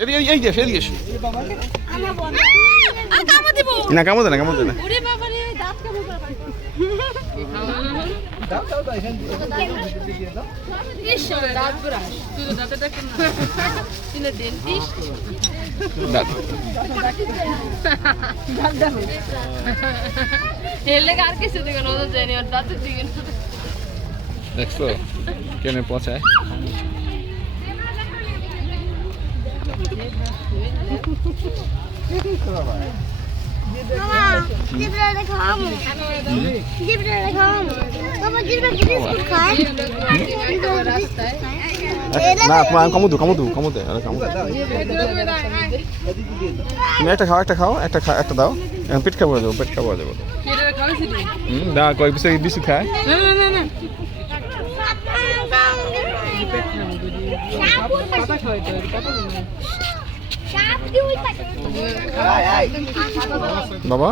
এদিকে এই যে এদিকে এসো। আর কামড় দিব। না কামো দেয় না কামো দেয় না। না কামো দু কামো দু কামো দে কামো। তুমি একটা খাও একটা খাও একটা খা একটা দাও এখন পেট খাব যাব পেট খাব যাব? হুম দা কয় পিছে বিসু খায় বাবা